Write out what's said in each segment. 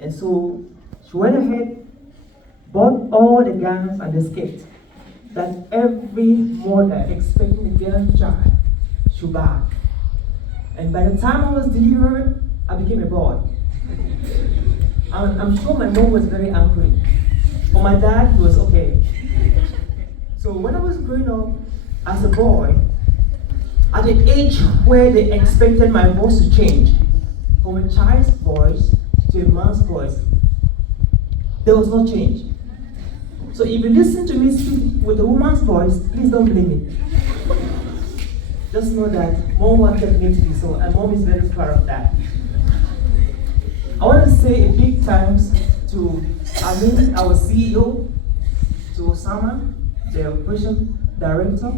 And so she went ahead, bought all the gowns and the skirts that every mother expecting a girl child should buy. And by the time I was delivered, I became a boy. I'm sure my mom was very angry. For my dad, he was okay. So when I was growing up as a boy, at the age where they expected my voice to change from a child's voice to a man's voice, there was no change. So if you listen to me speak with a woman's voice, please don't blame me. Just know that mom wanted me to be so, and mom is very proud of that. I want to say a big thanks to Amin, our CEO, to Osama, the operation director,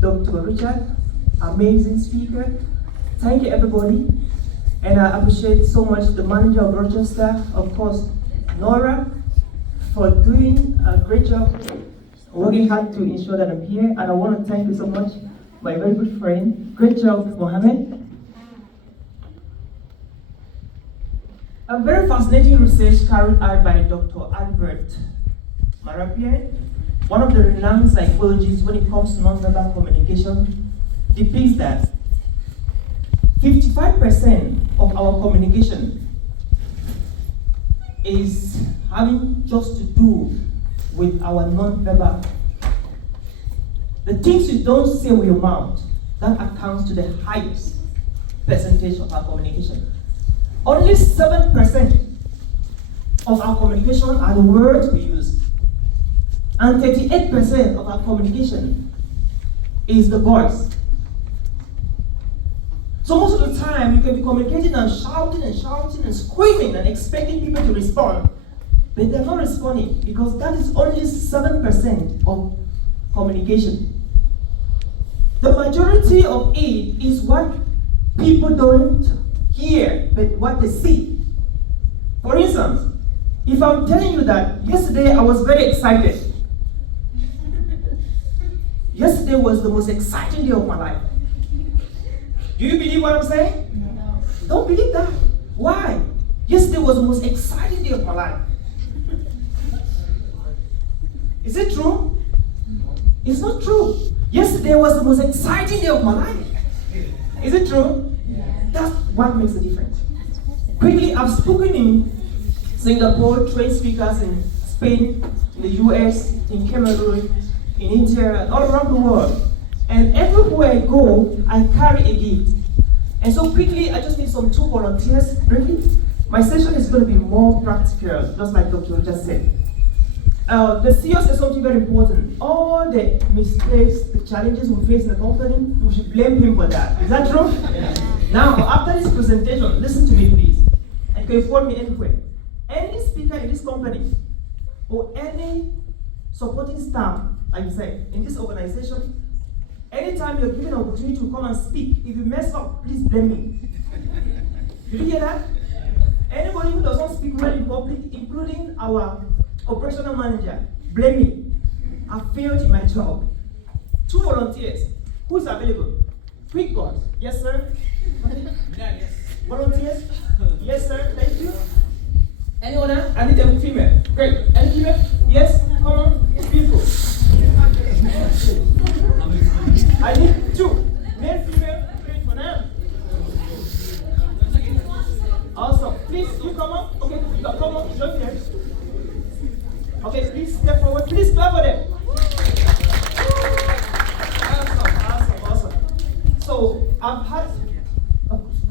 Dr. Richard, amazing speaker. Thank you, everybody. And I appreciate so much the manager of Rochester, of course, Nora, for doing a great job, working hard to ensure that I'm here. And I want to thank you so much, my very good friend. Great job, Mohammed. A very fascinating research carried out by Dr. Albert Marapian, one of the renowned psychologists when it comes to nonverbal communication, depicts that 55% of our communication is having just to do with our nonverbal. The things you don't say with your mouth, that accounts to the highest percentage of our communication. Only 7% of our communication are the words we use. And 38% of our communication is the voice. So most of the time, you can be communicating and shouting and screaming and expecting people to respond, but they're not responding because that is only 7% of communication. The majority of it is what people don't hear, but what they see. For instance, if I'm telling you that yesterday I was very excited, yesterday was the most exciting day of my life. Do you believe what I'm saying? No. Don't believe that. Why? Yesterday was the most exciting day of my life. Is it true? It's not true. Yesterday was the most exciting day of my life. Is it true? That's what makes the difference. Quickly, I've spoken in Singapore, trained speakers in Spain, in the US, in Cameroon, in India, all around the world. And everywhere I go, I carry a gift. And so quickly, I just need some 2 volunteers, briefly. My session is going to be more practical, just like Dr. just said. The CEO said something very important. All the mistakes, the challenges we face in the company, we should blame him for that. Is that true? Yeah. Now, after this presentation, listen to me, please. And you can follow me anywhere. Any speaker in this company, or any supporting staff, like I said, in this organization, anytime you're given an opportunity to come and speak, if you mess up, please blame me. Did you hear that? Anybody who does not speak well in public, including our operational manager, blame me. I failed in my job. 2 volunteers. Who is available? Quick ones. Yes, sir? Yes. Volunteers? Yes, sir. Thank you. Anyone else? I need a female. Great. Any female? Yes? Come on. Beautiful. I need 2. Male, female. Great for now. Awesome. Please, you come up. Okay, you come up. Join here. Okay, please step forward. Please clap for them. Awesome. So, I've had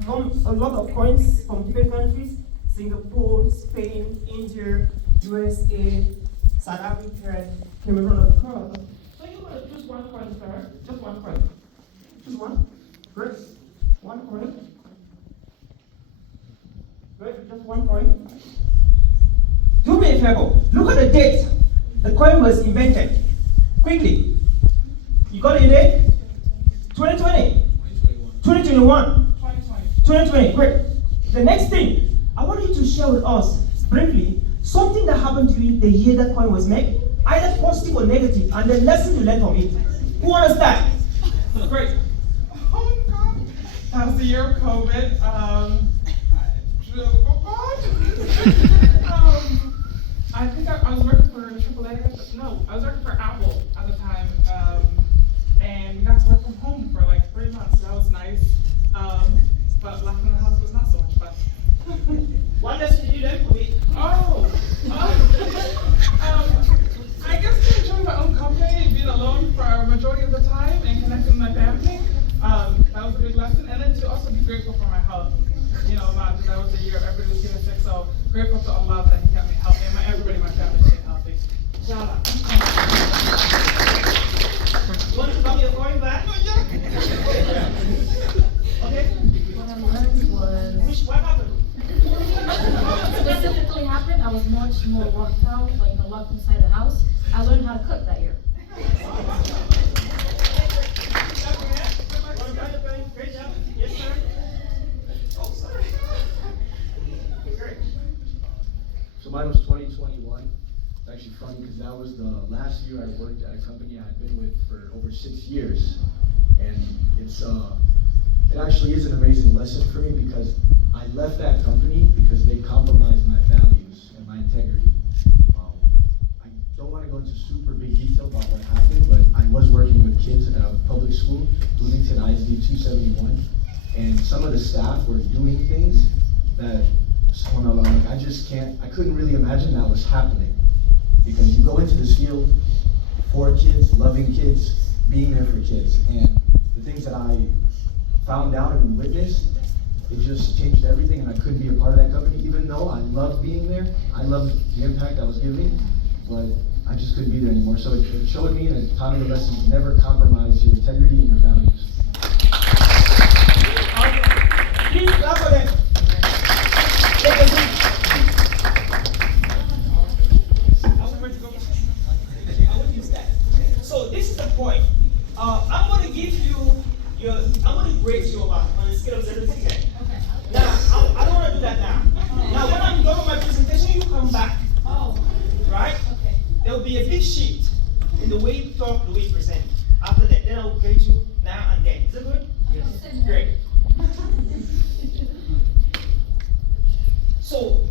a lot of coins from different countries. Singapore, Spain, India, USA, South Africa, Cameroon, of course. So you're going to choose 1 coin, sir. Just 1 coin. Choose 1. Great. 1 coin. Great, just 1 coin. Do me a favor. Look at the date the coin was invented. Quickly. You got a date? 2020. 2021. 2020. Great. The next thing, I want you to share with us briefly something that happened to you the year that coin was made, either positive or negative, and the lesson you learned from it. Who wants to start? Great. That was the year of COVID. I think I was working for AAA. No, I was working for Apple at the time, and we got to work from home for like 3 months. That was nice, but life in the house was not so much fun. What lesson did you learn from it? I guess to enjoy my own company, being alone for a majority of the time, and connecting with my family. That was a big lesson, and then to also be grateful for my health. You know, that was the year everybody was getting sick, so grateful to Allah that He kept me healthy, and everybody in my family stayed healthy. Inshallah. You want to come your point back? Okay. What I learned was What happened? specifically happened. I was much more worked out, like locked inside the house. I learned how to cook that year. Great job. Yes, sir. Oh, sorry. Great. So mine was 2021. It's actually funny because that was the last year I worked at a company I had been with for over 6 years. And it actually is an amazing lesson for me because I left that company because they compromised my values and my integrity. I don't want to go into super big detail about what happened, but I was working with kids at a public school, Bloomington ISD 271, and some of the staff were doing things that, I couldn't really imagine that was happening. Because you go into this field for kids, loving kids, being there for kids, and the things that I found out and witnessed, it just changed everything, and I couldn't be a part of that company, even though I loved being there. I loved the impact I was giving, but I just couldn't be there anymore. So it showed me and it taught me the lesson to never compromise your integrity and your values. Please clap for them. Take a seat. I won't use that. So this is the point. I'm going to give you I'm going to grade you on a scale of 0 to 10. Okay. Now, I don't want to do that now. Now, when I'm done with my presentation, you come back. Oh. Right? Okay. There will be a big sheet in the way you talk, the way you present. After that, then I will grade you now and then. Is it good? Yes. Great. So,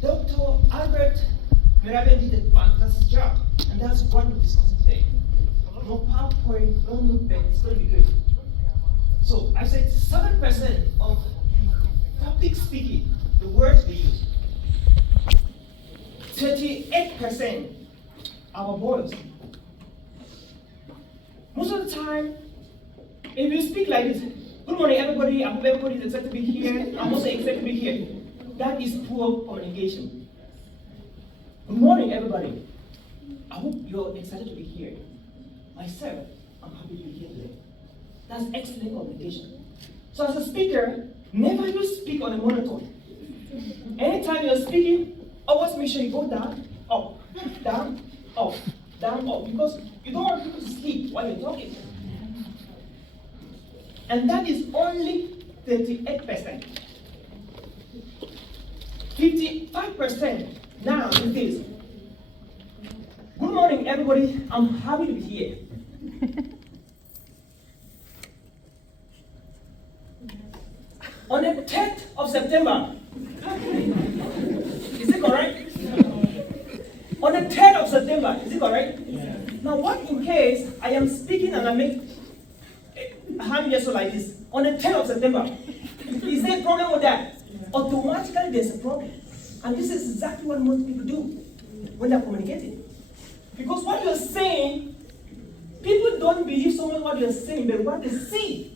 Dr. Albert Meraben did a fantastic job, and that's what we're discussing today. No PowerPoint, no notepad, it's going to be good. So, I said 7% of public speaking, the words we use. 38% our voice. Most of the time, if you speak like this, good morning everybody, I hope everybody is excited to be here, I'm also excited to be here. That is poor communication. Good morning everybody, I hope you're excited to be here. Myself, I'm happy to be here today. That's excellent communication. So as a speaker, never you speak on a monotone. Anytime you're speaking, always make sure you go down, up, down, up, down, up, because you don't want people to sleep while you're talking. And that is only 38%. 55% now is this. Good morning, everybody. I'm happy to be here. On the 10th of September, is it correct? On the 10th of September, is it correct? Yeah. Now, what in case I am speaking and I make a hand gesture like this on the 10th of September? Is there a problem with that? Automatically, there's a problem. And this is exactly what most people do when they're communicating. Because what you're saying, people don't believe so much what you're saying, but what they see.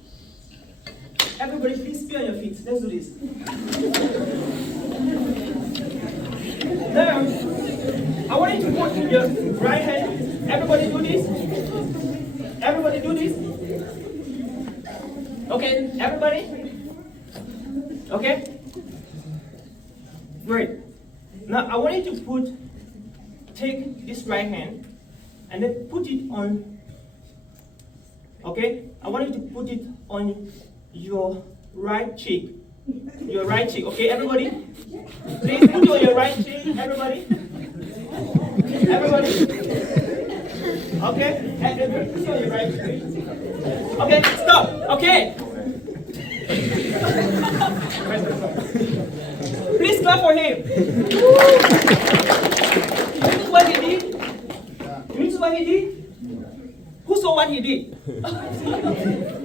Everybody, please be on your feet. Let's do this. Now, I want you to put your right hand. Everybody do this. Everybody do this. Okay, everybody? Okay? Great. Now, I want you to take this right hand and then put it on, okay? I want you to put it on your right cheek. Your right cheek, okay, everybody? Please put it on your right cheek, everybody. Everybody? Okay? Everybody, put it on your right cheek. Okay, stop, okay. Please clap for him. You know what he did? You know what he did? Who saw what he did?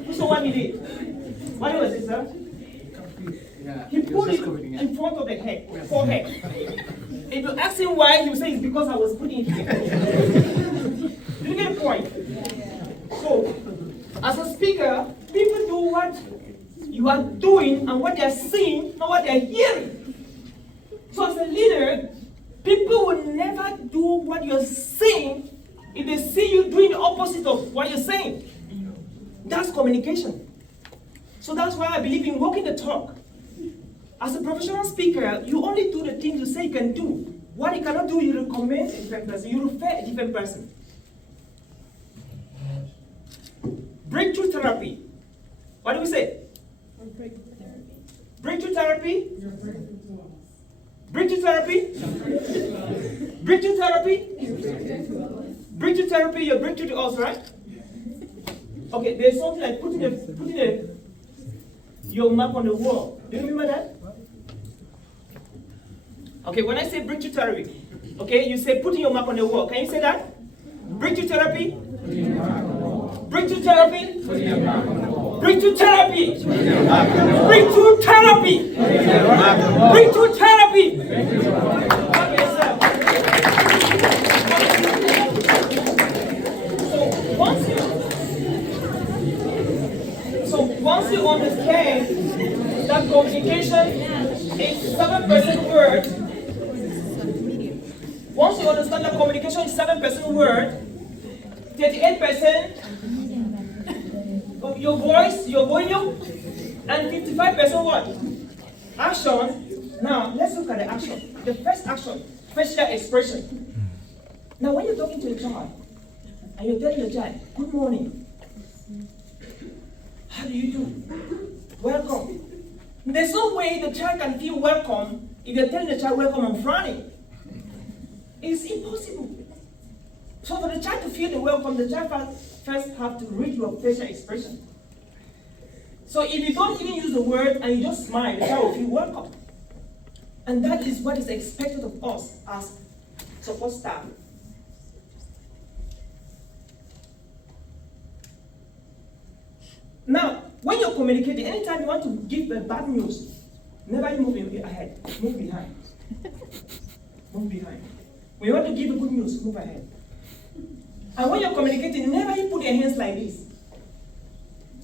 Who saw what he did? What was it, sir? He put it in front of the head, forehead. If you ask him why, he will say it's because I was putting it here. Do you get the point? So, as a speaker, people do what you are doing and what they are seeing, not what they are hearing. So as a leader, people will never do what you're saying if they see you doing the opposite of what you're saying. That's communication. So that's why I believe in walking the talk. As a professional speaker, you only do the things you say you can do. What you cannot do, you recommend a different person, you refer a different person. Breakthrough therapy. What do we say? Breakthrough therapy? Breakthrough therapy? Breakthrough therapy? Breakthrough therapy, you're breakthrough to us, right? Okay, there's something like putting your map on the wall. Do you remember that? Okay, when I say breakthrough therapy, okay, you say putting your map on the wall. Can you say that? Breakthrough therapy? Breakthrough therapy? Breakthrough therapy! Breakthrough therapy! Breakthrough therapy! Okay, sir. Once you understand that communication is 7% word, once you understand that communication is 7% word, 38% of your voice, your volume, and 55% what? Action. Now, let's look at the action. The first action, facial expression. Now, when you're talking to a child, and you're telling your child, good morning, how do you do? Welcome. There's no way the child can feel welcome if you're telling the child welcome and frowning. It's impossible. So for the child to feel the welcome, the child first have to read your facial expression. So if you don't even use the word and you just smile, the child will feel welcome. And that is what is expected of us as support staff. Now, when you're communicating, anytime you want to give the bad news, never you move ahead, move behind. Move behind. When you want to give the good news, move ahead. And when you're communicating, never you put your hands like this.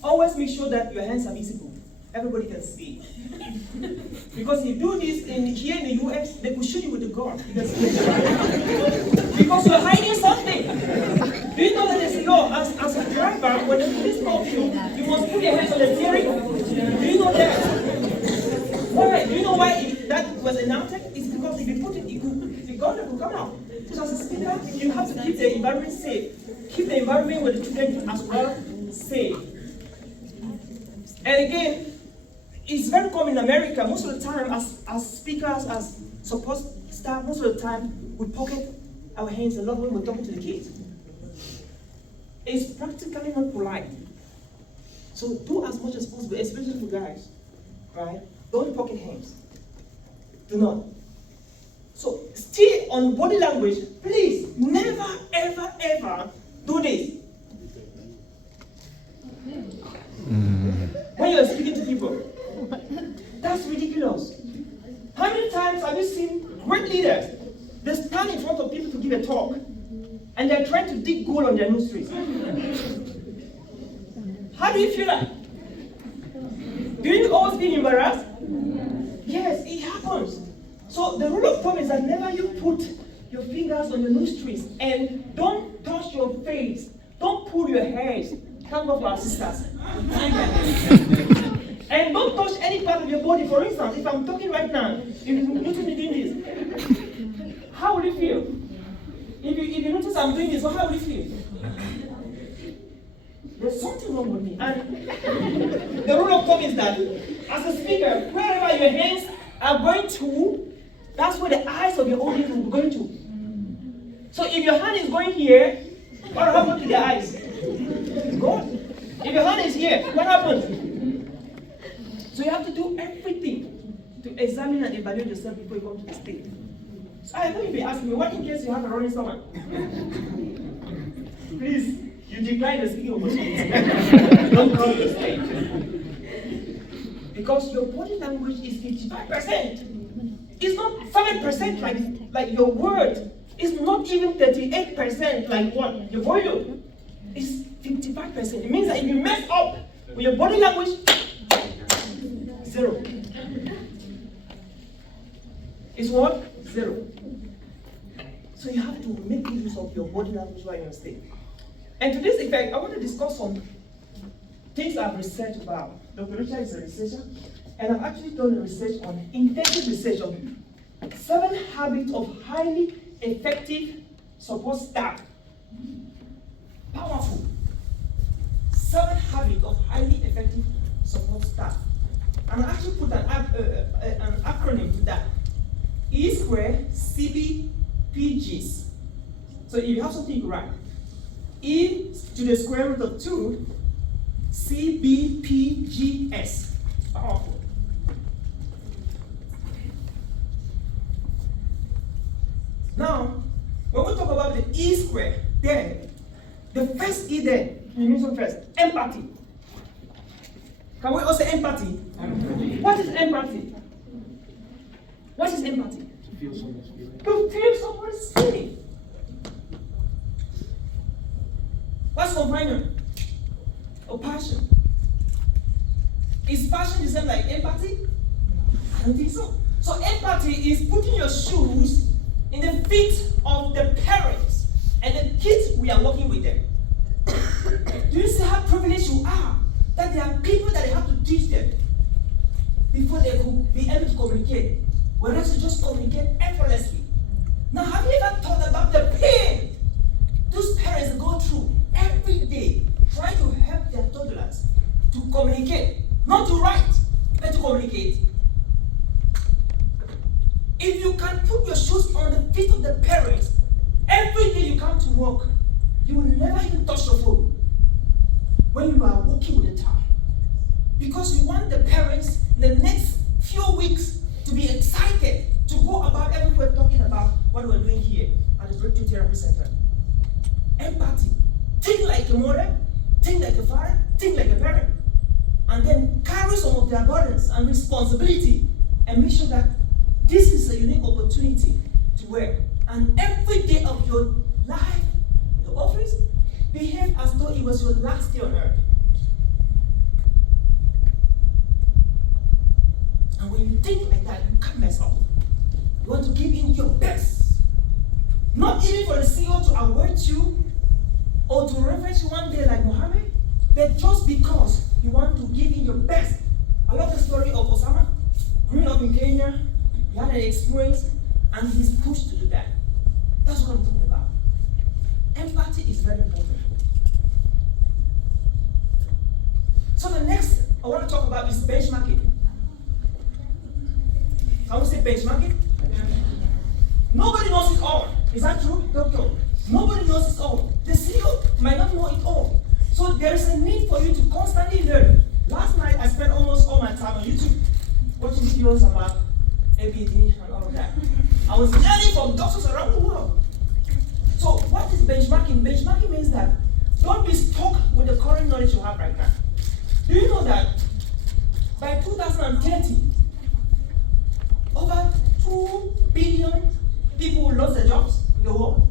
Always make sure that your hands are visible. Everybody can see. Because if you do this here in the US, they will shoot you with a gun. Because you're hiding something. Do you know that they say, oh, as a driver, when the police stop you, you must put your hands on the steering? Do you know that? Why? Do you know why that was enacted? It's because if you put it, the gun will come out. So as a speaker, you have to keep the environment safe. Keep the environment with the children as well safe. And again, it's very common in America. Most of the time, as speakers, as support staff, most of the time, we pocket our hands a lot when we're talking to the kids. It's practically not polite. So do as much as possible, especially for guys, right? Don't pocket hands. Do not. So stay on body language. Please, never, ever, ever do this. When you're speaking to people. That's ridiculous. How many times have you seen great leaders? They stand in front of people to give a talk, and they're trying to dig gold on their nostrils. How do you feel that? Do you always feel embarrassed? Yes, it happens. So the rule of thumb is that never you put your fingers on your nostrils, and don't touch your face. Don't pull your hair. Thank God for our sisters. And don't touch any part of your body. For instance, if I'm talking right now, if you notice me doing this, how will you feel? If you notice I'm doing this, how will you feel? There's something wrong with me. And the rule of thumb is that, as a speaker, wherever your hands are going to, that's where the eyes of your audience will be going to. So if your hand is going here, what happens to the eyes? It's gone. If your hand is here, what happens? So you have to do everything to examine and evaluate yourself before you come to the state. So I know you'll be asking me, what in case you have a running stomach? Please, you decline the speaking opportunity. Don't come to the state. Because your body language is 55%. It's not 7% like your word. It's not even 38% like what? Your volume. It's 55%. It means that if you mess up with your body language, 0. It's what? 0. So you have to make use of your body language while you're on stage. And to this effect, I want to discuss some things I've researched about. Dr. Richard is a researcher, and I've actually done a research on intensive research on 7 habits of highly effective support staff. Powerful. 7 habits of highly effective support staff. And I actually put an acronym to that. E square CBPGs. So if you have something you write, E to the square root of 2 CBPGS. Powerful. Now, when we talk about the E square, then the first E there, you mention first, empathy. Can we also say empathy? What is empathy? What is empathy? To feel someone's feeling. To feel someone's feeling. What's companion? Or passion? Is passion the same like empathy? I don't think so. So empathy is putting your shoes in the feet of the parents and the kids we are working with them. Do you see how privileged you are? That there are people that they have to teach them before they could be able to communicate. Whereas you just communicate effortlessly. Now, have you ever thought about the pain those parents go through every day trying to help their toddlers to communicate? Not to write, but to communicate. If you can put your shoes on the feet of the parents, every day you come to work, you will never even touch your phone when you are working with the child. Because you want the parents in the next few weeks to be excited to go about everywhere talking about what we're doing here at the Breakthrough Therapy Center. Empathy. Think like a mother, think like a father, think like a parent. And then carry some of their burdens and responsibility and make sure that this is a unique opportunity to work. And every day of your life in the office, behave as though it was your last day on earth. And when you think like that, you can't mess up. You want to give in your best. Not even for the CEO to award you or to reference you one day like Mohammed, but just because you want to give in your best. I love the story of Osama. Growing up in Kenya, he had an experience and he's pushed to do that. That's what I'm talking about. Empathy is very important. So the next I want to talk about is benchmarking. Can we say benchmarking? Nobody knows it all. Is that true, Doctor? Nobody knows it all. The CEO might not know it all. So there is a need for you to constantly learn. Last night I spent almost all my time on YouTube watching videos about ABD and all of that. I was learning from doctors around the world. So what is benchmarking? Benchmarking means that don't be stuck with the current knowledge you have right now. Do you know that by 2030, over 2 billion people will lose their jobs in the world?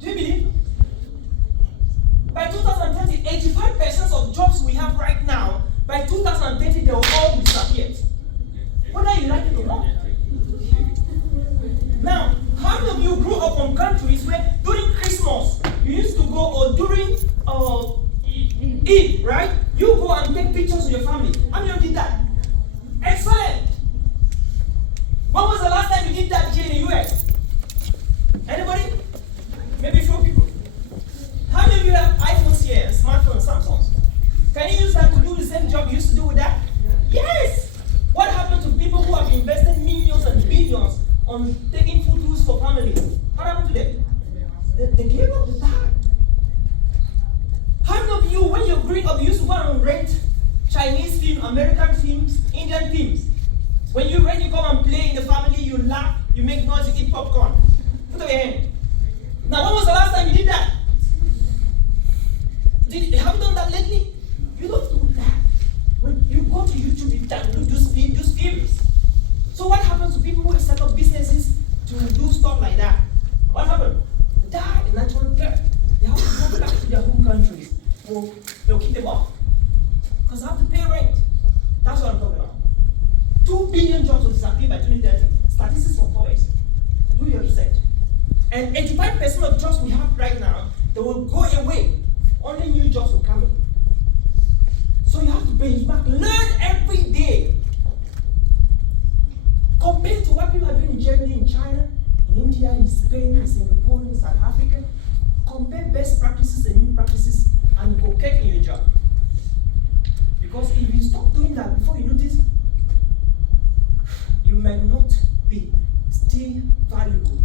Do you believe? By 2030, 85% of jobs we have right now, by 2030, they will all be disappeared. Whether you like it or not. Now, how many of you grew up from countries where during Christmas, you used to go, or during Eid, right? You go and take pictures with your family. How many of you did that? Excellent. When was the last time you did that here in the US? Anybody? Maybe a few people. How many of you have iPhones here, smartphones, Samsungs? Can you use that to do the same job you used to do with that? Yes! What happened to people who have invested millions and billions on taking photos for families? What happened to them? They gave up the time. How many of you, when you're growing up, you used to go and rent Chinese films, American films, Indian films? When you're ready to come and play in the family, you laugh, you make noise, you eat popcorn. Put up your hand. Now, when was the last time you did that? Have you done that lately? You don't do that. When you go to YouTube, you download those films. So what happens to people who set up businesses to do stuff like that? What happened? They die in natural death. They have to go back to their home countries. Or they'll kick them off. Because they have to pay rent. That's what I'm talking about. 2 billion jobs will disappear by 2030. Statistics from Forbes. Do your research. And 85% of jobs we have right now, they will go away. Only new jobs will come in. So you have to benchmark. Learn every day. Compared to what people are doing in Germany, in China, in India, in Spain, in Singapore, in South Africa. Compare best practices and new practices and go get in your job. Because if you stop doing that before you notice, you might not be still valuable.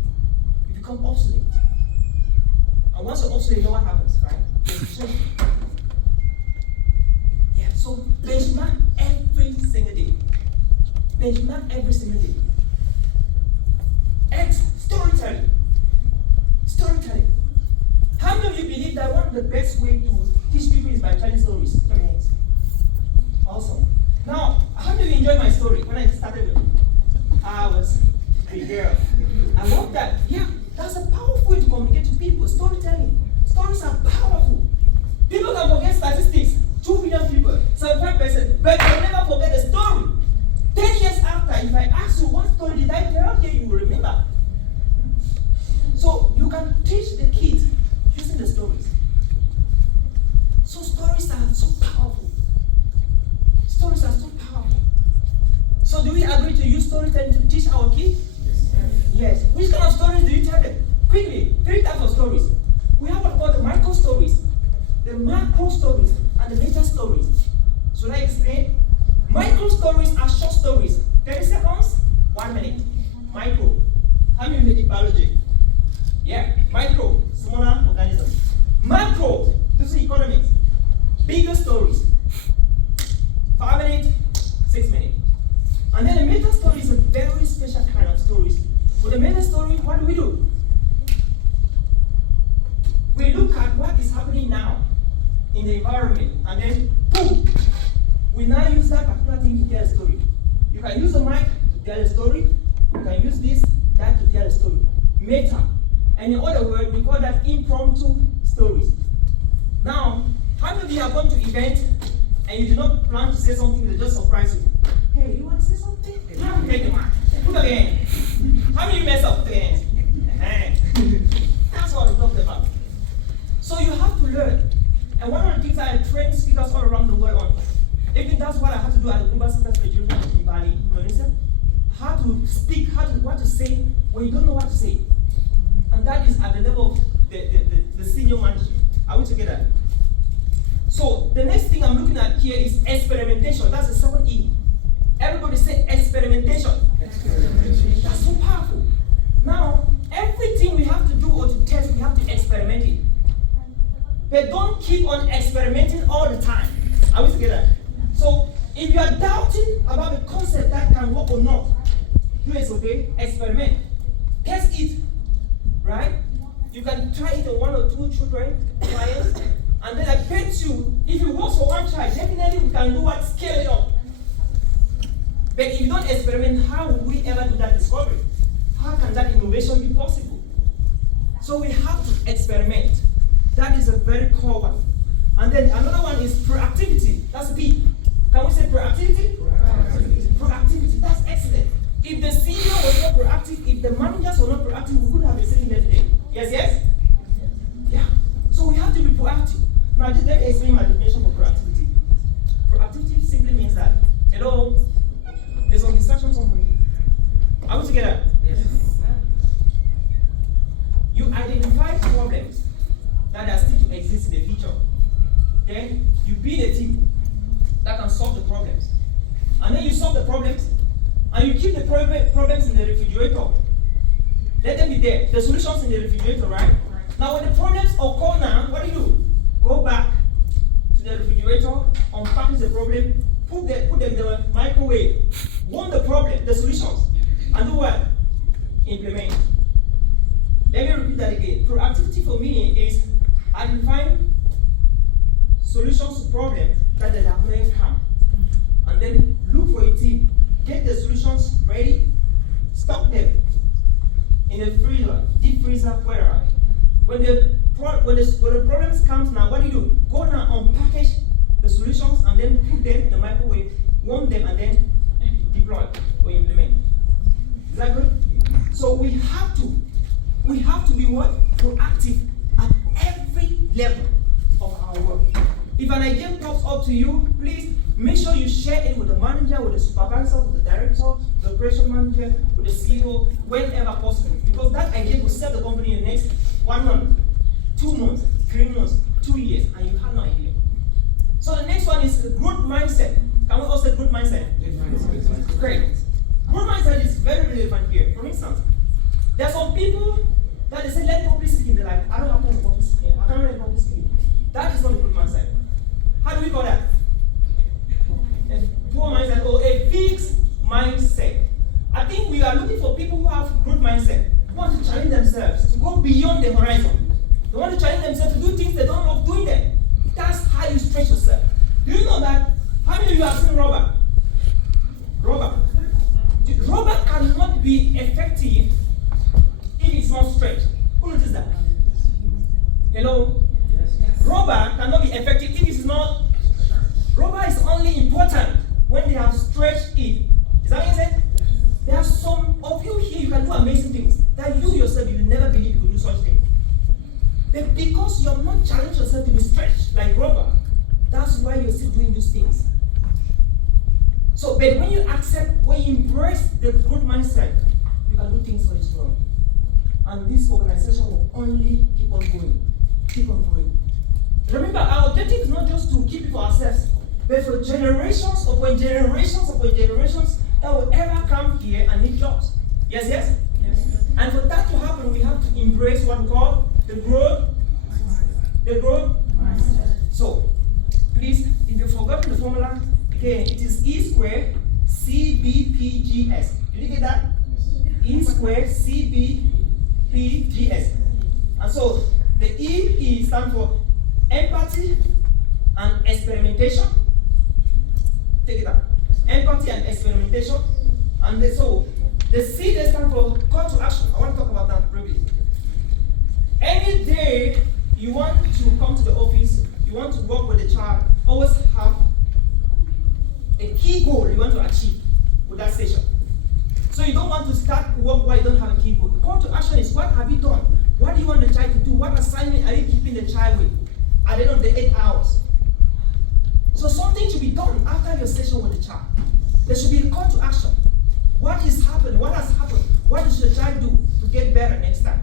You become obsolete. And once you're obsolete, you know what happens, right? Yeah, so benchmark every single day. Benchmark every single day. Storytelling. Storytelling. How many of you believe that one of the best way to teach people is by telling stories? Awesome. Now, how many of you enjoyed my story when I started with I was a girl? I love that. Yeah, that's a powerful way to communicate to people. Storytelling. Stories are powerful. People can forget statistics. 2 billion people, 75%, but they'll never forget the story. 10 years after, if I ask you what story did I tell you, you will remember. So you can teach the kids using the stories. So stories are so powerful. Stories are so powerful. So do we agree to use storytelling to teach our kids? Yes. Which kind of stories do you tell them? Quickly, 3 types of stories. We have what we call the micro stories, the macro stories, and the meta stories. Should I explain? Micro stories are short stories. 30 seconds, 1 minute. Micro. How many medical biology? Yeah. Micro, smaller organisms. Macro, this is economics. Bigger stories. 5 minutes, 6 minutes. And then the meta story is a very special kind of stories. With the meta story, what do? We look at what is happening now in the environment, and then boom, we now use that particular thing to tell a story. You can use the mic to tell a story. You can use that to tell a story. Meta. And in other words, we call that impromptu stories. Now, how many of you have gone to events and you do not plan to say something that just surprise you? Hey, you want to say something? Take the mic. Put up your hand. How many of you mess up? Put your hands. That's what I'm talking about. So you have to learn. And one of the things I train speakers all around the world on, even that's what I had to do at the Global Speakers Credit Union in Bali, Indonesia. How to speak, what to say when you don't know what to say. And that is at the level of the senior management. Are we together? So the next thing I'm looking at here is experimentation. That's the second E. Everybody say experimentation. Experimentation. That's so powerful. Now, everything we have to do or to test, we have to experiment it. But don't keep on experimenting all the time. Are we together? So, if you are doubting about the concept that can work or not, do it, okay? Experiment. Test it. Right? You can try it on 1 or 2 children, clients, and then I bet you, if it works for one child, definitely we can do what? Scale it up. But if you don't experiment, how will we ever do that discovery? How can that innovation be possible? So we have to experiment. That is a very core one. And then another one is proactivity. That's B. Can we say proactivity? Proactivity. That's excellent. If the CEO was not proactive, if the managers were not proactive, we would have been sitting there today. Yes? Yeah. So we have to be proactive. Now, just let me explain my definition for proactivity. Proactivity simply means that, hello, there's some distraction somewhere. Are we together? Yes. You identify problems that are still to exist in the future. Then you build a team that can solve the problems. And then you solve the problems, and you keep the problems in the refrigerator. Let them be there. The solutions in the refrigerator, right? Now when the problems occur now, what do? Go back to the refrigerator, unpackage the problem, put them in the microwave, warm the problem. the solutions and do what? Implement. Let me repeat that again. Proactivity for me is identifying solutions to problems that they have not come, and then look for a team, get the solutions ready, stock them in a freezer, deep freezer, wherever. When the problems comes now, what do? Go now and package the solutions and then put them in the microwave, warm them, and then deploy or implement. Is that good? So we have to be what? Proactive at every level of our work. If an idea pops up to you, please make sure you share it with the manager, with the supervisor, with the director, the operation manager, with the CEO, whenever possible. Because that idea will set the company in the next 1 month, 2 months, 3 months, 2 years, and you have no idea. So the next one is the growth mindset. Can we also say growth mindset? Great. Growth mindset is very relevant here. For instance, there are some people that they say, let public speaking. They're like, I don't have time for public speaking. I can't let public speaking. That is not a growth mindset. How do we call that? A poor mindset or a fixed mindset. I think we are looking for people who have growth mindset, who want to challenge themselves, to go beyond the horizon. They want to challenge themselves to do things they don't love doing them. That's how you stretch yourself. Do you know that? How many of you have seen rubber? Rubber. Rubber cannot be effective if it's not stretched. Who noticed that? Hello? Yes. Rubber cannot be effective if it's not. Rubber is only important when they have stretched it. Is that what you said? There are some of you here, you can do amazing things that you yourself, you will never believe you could do such things. But because you have not challenged yourself to be stretched like rubber, that's why you're still doing those things. So, but when you accept, when you embrace the growth mindset, you can do things for this world. And this organization will only keep on going. Keep on going. Remember, our objective is not just to keep it for ourselves, but for generations upon generations upon generations that will ever come here and need jobs. Yes, yes? Yes. And for that to happen, we have to embrace what we call the growth. The growth. So, please, if you've forgotten the formula, again, it is E squared CBPGS. Did you get that? E squared CBPGS. And so, the E stands for empathy and experimentation. Take it up. Empathy and experimentation. And so, the C they stand for call to action. I want to talk about that briefly. Any day you want to come to the office, you want to work with a child, always have a key goal you want to achieve with that session. So you don't want to start work while you don't have a key goal. The call to action is, what have you done? What do you want the child to do? What assignment are you keeping the child with at the end of the 8 hours? So something should be done after your session with the child. There should be a call to action. What is happening? What has happened? What should the child do to get better next time?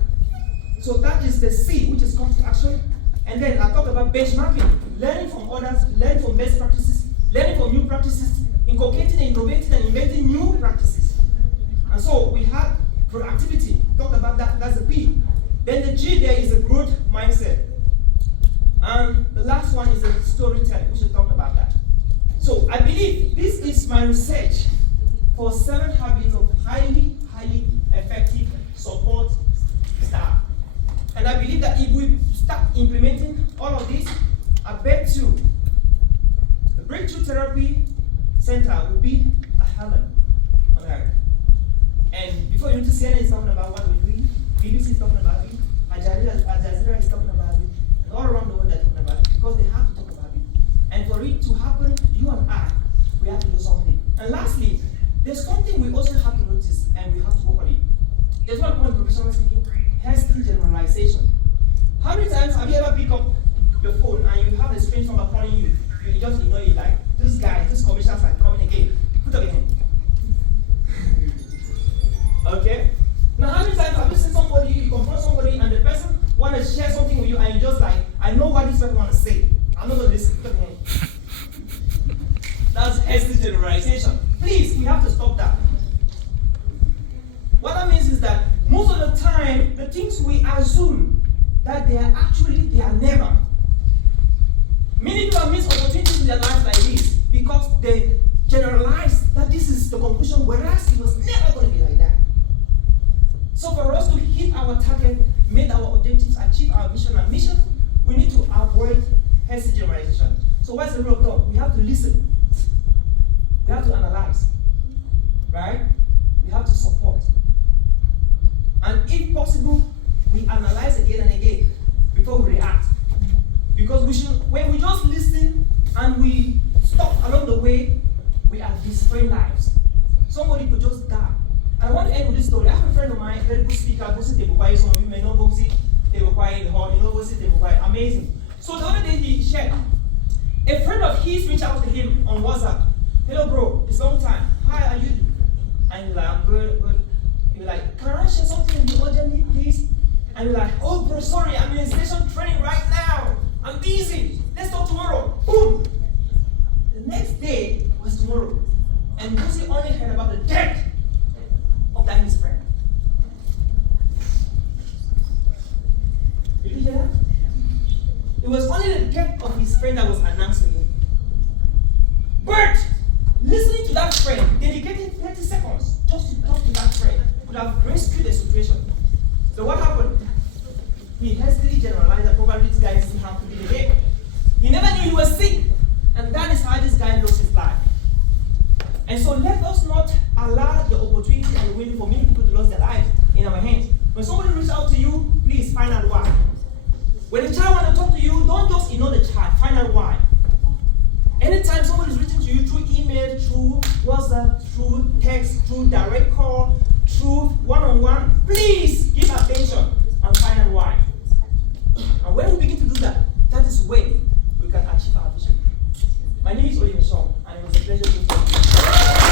So that is the C, which is call to action. And then I talk about benchmarking, learning from others, learning from best practices, learning from new practices, inculcating and innovating and inventing new practices. And so we have proactivity, talked about that, that's the P. Then the G there is a growth mindset. And the last one is the storytelling, we should talk about that. So I believe this is my research for 7 habits of highly effective support staff. And I believe that if we start implementing all of this, I bet you the Breakthrough Therapy Center will be a Holland on Earth. And before you know, CNN is talking about what we're doing, BBC is talking about it, Al Jazeera is talking about it, and all around the world they're talking about it, because they have to talk about it. And for it to happen, you and I, we have to do something. And lastly, there's something we also have to notice, and we have to work on it. There's one point, professionally speaking, hasty generalization. How many times have you ever picked up your phone and you have a strange number calling you? You just ignore it like, this guy, these commissioners are coming again. Put up your hand. Okay? Now, how many times have you seen somebody, you confront somebody, and the person wants to share something with you, and you just like, I know what this person wants to say. I'm not going to listen. Put up your hand. That's hasty generalization. Please, we have to stop that. What that means is that most of the time, the things we assume that they are never. Many people miss opportunities in their lives like this because they generalize that this is the conclusion, whereas it was never going to be like that. So for us to hit our target, meet our objectives, achieve our vision and mission, we need to avoid hasty generalization. So what's the rule of thumb? We have to listen. We have to analyze. Right? We have to support. And if possible, we analyze again and again before we react. Because when we just listen and we stop along the way, we are destroying lives. Somebody could just die. And I want to end with this story. I have a friend of mine, very good speaker, Bosi Debokwai. Some of you may know Bosi Debokwai in the hall. You know Bosi Debokwai, amazing. So the other day he shared, a friend of his reached out to him on WhatsApp. Hello bro, it's a long time. How are you doing? And he's like, I'm good, good. He's like, can I share something with you urgently, please? And you're like, oh bro, sorry, I'm in station training right now. I'm busy. Let's talk tomorrow. Boom. The next day was tomorrow. And Lucy only heard about the death of that his friend. Did you hear that? It was only the death of his friend that was announced to him. But listening to that friend, dedicating 30 seconds just to talk to that friend, could have rescued the situation. So what happened? He hastily generalized that probably this guy doesn't have to be again. He never knew he was sick. And that is how this guy lost his life. And so let us not allow the opportunity and the window for many people to lose their lives in our hands. When somebody reaches out to you, please find out why. When a child wants to talk to you, don't just ignore the child, find out why. Anytime somebody is reaching to you through email, through WhatsApp, through text, through direct call, through one-on-one, please give attention and find out why. And when we begin to do that, that is when we can achieve our vision. My name is Nshom, and it was a pleasure to meet you.